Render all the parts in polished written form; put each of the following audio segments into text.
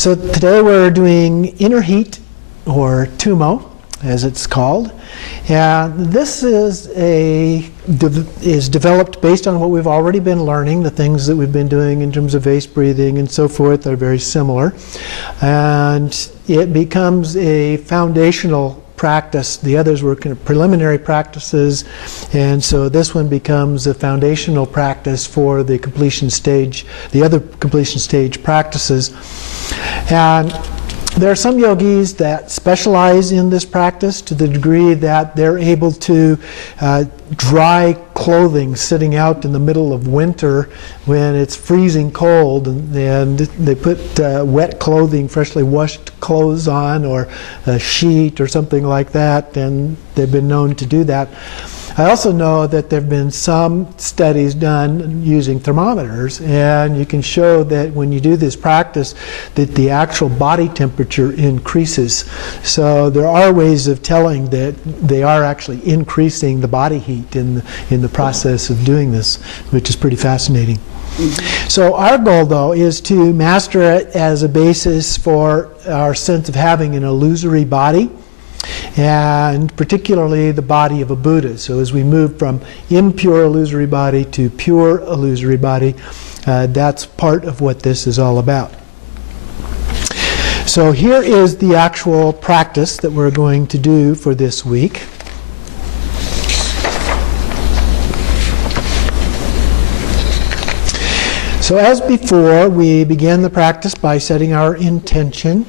So today we're doing inner heat, or Tummo, as it's called. And this is developed based on what we've already been learning, the things that we've been doing in terms of vase breathing and so forth are very similar. And it becomes a foundational practice. The others were kind of preliminary practices, and so this one becomes a foundational practice for the completion stage, the other completion stage practices. And there are some yogis that specialize in this practice to the degree that they're able to dry clothing sitting out in the middle of winter when it's freezing cold, and they put wet clothing, freshly washed clothes on, or a sheet or something like that, and they've been known to do that. I also know that there have been some studies done using thermometers, and you can show that when you do this practice that the actual body temperature increases. So there are ways of telling that they are actually increasing the body heat in the process of doing this, which is pretty fascinating. So our goal, though, is to master it as a basis for our sense of having an illusory body, and particularly the body of a Buddha. So as we move from impure illusory body to pure illusory body, that's part of what this is all about. So here is the actual practice that we're going to do for this week. So as before, we begin the practice by setting our intention.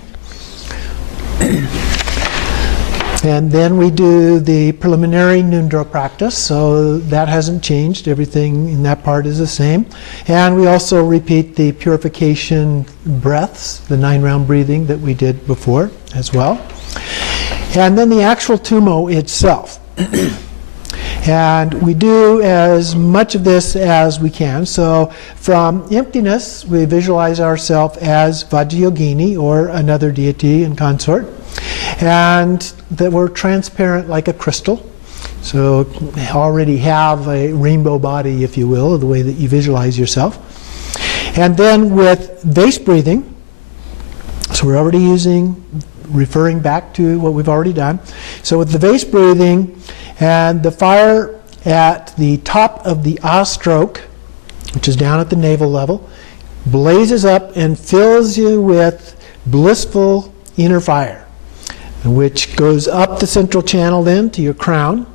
And then we do the preliminary Nundro practice, so that hasn't changed. Everything in that part is the same. And we also repeat the purification breaths, the 9-round breathing that we did before as well. And then the actual Tummo itself. And we do as much of this as we can. So from emptiness, we visualize ourselves as Vajrayogini, or another deity and consort. And that we're transparent like a crystal. So already have a rainbow body, if you will, the way that you visualize yourself. And then with vase breathing, so we're already referring back to what we've already done. So with the vase breathing, and the fire at the top of the ah stroke, which is down at the navel level, blazes up and fills you with blissful inner fire, which goes up the central channel then to your crown.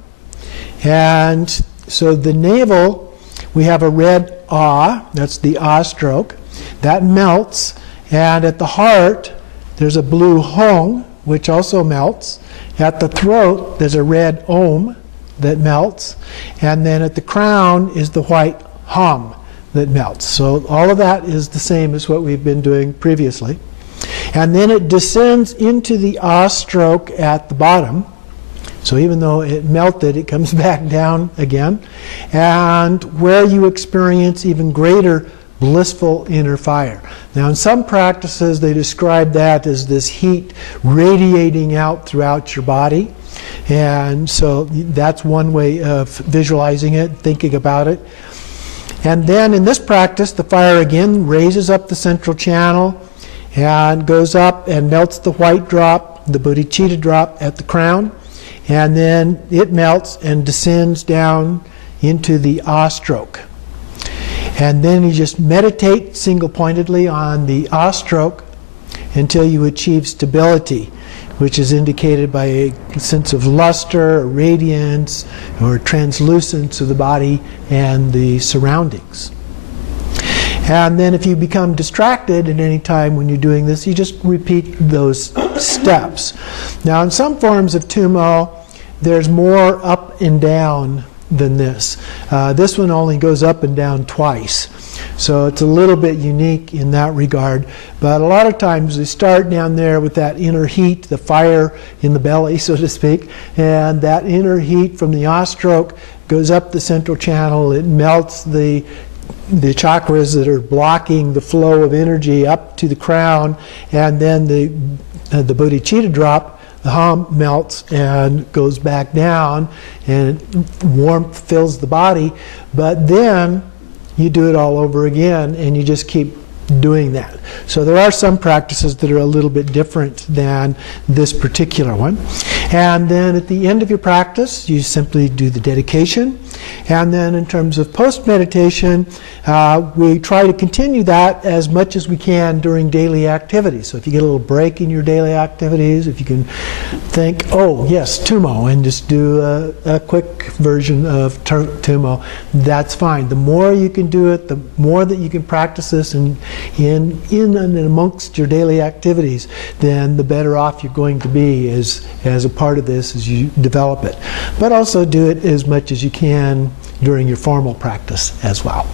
And so the navel, we have a red ah, that's the ah stroke, that melts. And at the heart, there's a blue hong, which also melts. At the throat, there's a red om that melts. And then at the crown is the white ham that melts. So all of that is the same as what we've been doing previously. And then it descends into the ah stroke at the bottom. So even though it melted, it comes back down again. And where you experience even greater blissful inner fire. Now in some practices they describe that as this heat radiating out throughout your body. And so that's one way of visualizing it, thinking about it. And then in this practice, the fire again raises up the central channel and goes up and melts the white drop, the bodhicitta drop at the crown. And then it melts and descends down into the ah stroke. And then you just meditate single-pointedly on the ah stroke until you achieve stability, which is indicated by a sense of luster, or radiance, or translucence of the body and the surroundings. And then if you become distracted at any time when you're doing this, you just repeat those steps. Now in some forms of Tummo, there's more up and down than this. This one only goes up and down twice. So it's a little bit unique in that regard. But a lot of times they start down there with that inner heat, the fire in the belly, so to speak. And that inner heat from the ah stroke goes up the central channel. It melts the chakras that are blocking the flow of energy up to the crown. And then the bodhicitta drop, the hum, melts and goes back down, and warmth fills the body. But then you do it all over again, and you just keep doing that. So there are some practices that are a little bit different than this particular one. And then at the end of your practice, you simply do the dedication. And then in terms of post-meditation, we try to continue that as much as we can during daily activities. So if you get a little break in your daily activities, if you can think, oh yes, Tummo, and just do a quick version of Tummo, that's fine. The more you can do it, the more that you can practice this in and amongst your daily activities, then the better off you're going to be as a part of this as you develop it. But also do it as much as you can during your formal practice as well.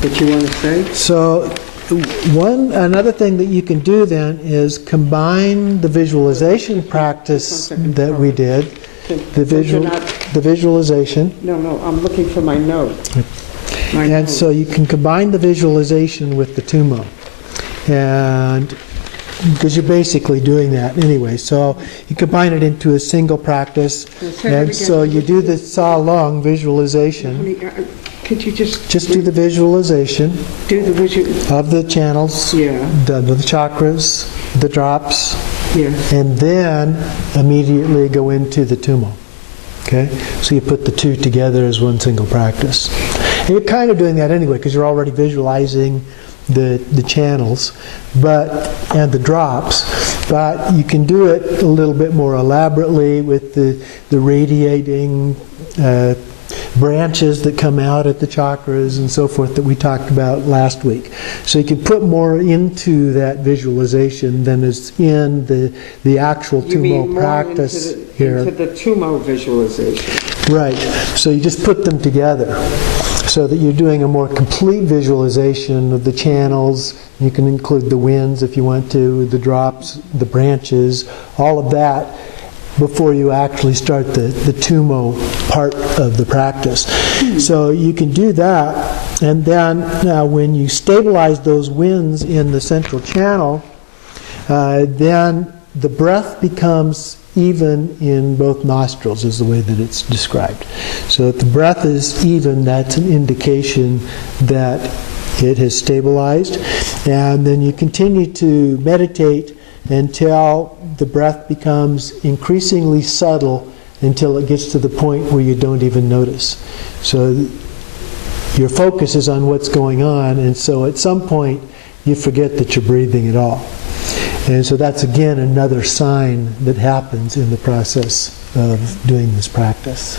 What you want to say? So another thing that you can do then is combine the visualization practice that we did, the visualization. No, I'm looking for my note. And so you can combine the visualization with the Tummo, and because you're basically doing that anyway. So you combine it into a single practice, and so you do the Sa Long visualization. Could you just do the visualization of the channels, yeah, the chakras, the drops, yeah, and then immediately go into the Tummo. Okay, so you put the two together as one single practice. And you're kind of doing that anyway because you're already visualizing the channels and the drops, but you can do it a little bit more elaborately with the radiating branches that come out at the chakras and so forth that we talked about last week. So you can put more into that visualization than is in the actual Tummo practice here. Into the Tummo visualization. Right. So you just put them together so that you're doing a more complete visualization of the channels. You can include the winds if you want to, the drops, the branches, all of that before you actually start the Tummo part of the practice. So you can do that, and then when you stabilize those winds in the central channel, then the breath becomes even in both nostrils, is the way that it's described. So if the breath is even, that's an indication that it has stabilized. And then you continue to meditate until the breath becomes increasingly subtle, until it gets to the point where you don't even notice. So your focus is on what's going on, and so at some point you forget that you're breathing at all. And so that's again another sign that happens in the process of doing this practice.